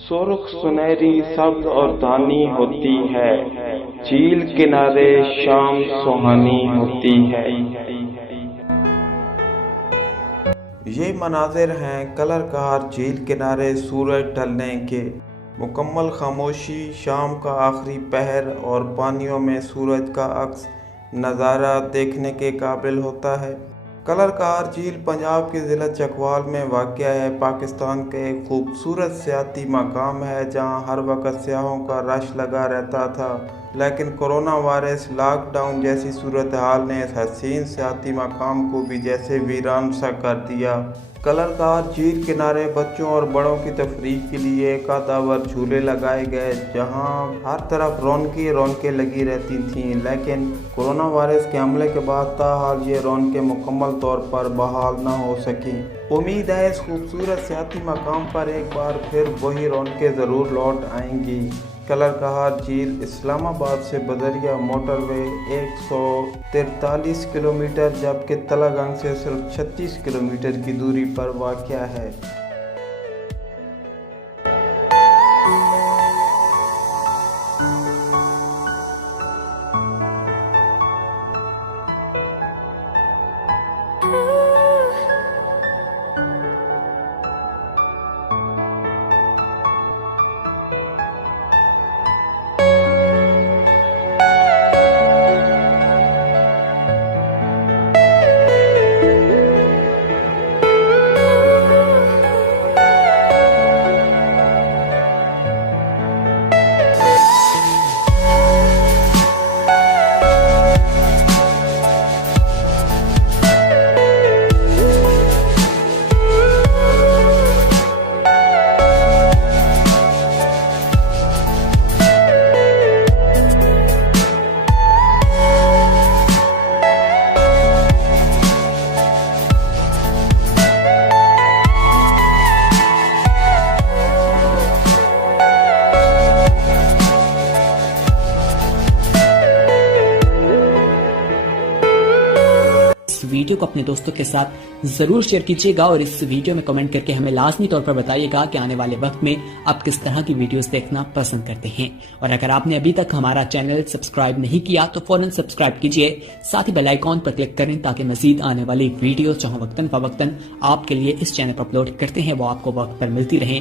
सुर्ख सुनहरी सब्ज और दानी होती है, झील किनारे शाम सुहानी होती है। ये मनाजिर हैं कलरकार झील किनारे सूरज ढलने के। मुकम्मल खामोशी, शाम का आखिरी पहर और पानियों में सूरज का अक्स नज़ारा देखने के काबिल होता है। कलरकार झील पंजाब के ज़िला चकवाल में वाक़या है। पाकिस्तान का एक खूबसूरत सियाती मकाम है जहां हर वक्त सियाहों का रश लगा रहता था, लेकिन कोरोना वायरस लॉकडाउन जैसी सूरत हाल ने इस हसीन सियाती मकाम को भी जैसे वीरान सा कर दिया। कलरकार झील किनारे बच्चों और बड़ों की तफरीह के लिए कदावर झूले लगाए गए जहां हर तरफ रौनकें लगी रहती थीं, लेकिन कोरोना वायरस के हमले के बाद ताहाल ये रौनकें मुकम्मल तौर पर बहाल न हो सकी। उम्मीद है इस खूबसूरत सियाती मकाम पर एक बार फिर वही रौनकें ज़रूर लौट आएंगी। कलरकार झील इस्लामाबाद से बदरिया मोटरवे 143 किलोमीटर जबकि तलागंग से सिर्फ 36 किलोमीटर की दूरी पर वाक़या है। वीडियो को अपने दोस्तों के साथ जरूर शेयर कीजिएगा और इस वीडियो में कमेंट करके हमें लाजमी तौर पर बताइएगा कि आने वाले वक्त में आप किस तरह की वीडियोस देखना पसंद करते हैं। और अगर आपने अभी तक हमारा चैनल सब्सक्राइब नहीं किया तो फौरन सब्सक्राइब कीजिए, साथ ही बेल आइकॉन पर क्लिक करें ताकि मजीद आने वाली वीडियो जो वक्तन फवक्तन आपके लिए इस चैनल पर अपलोड करते हैं वो आपको वक्त पर मिलती रहे।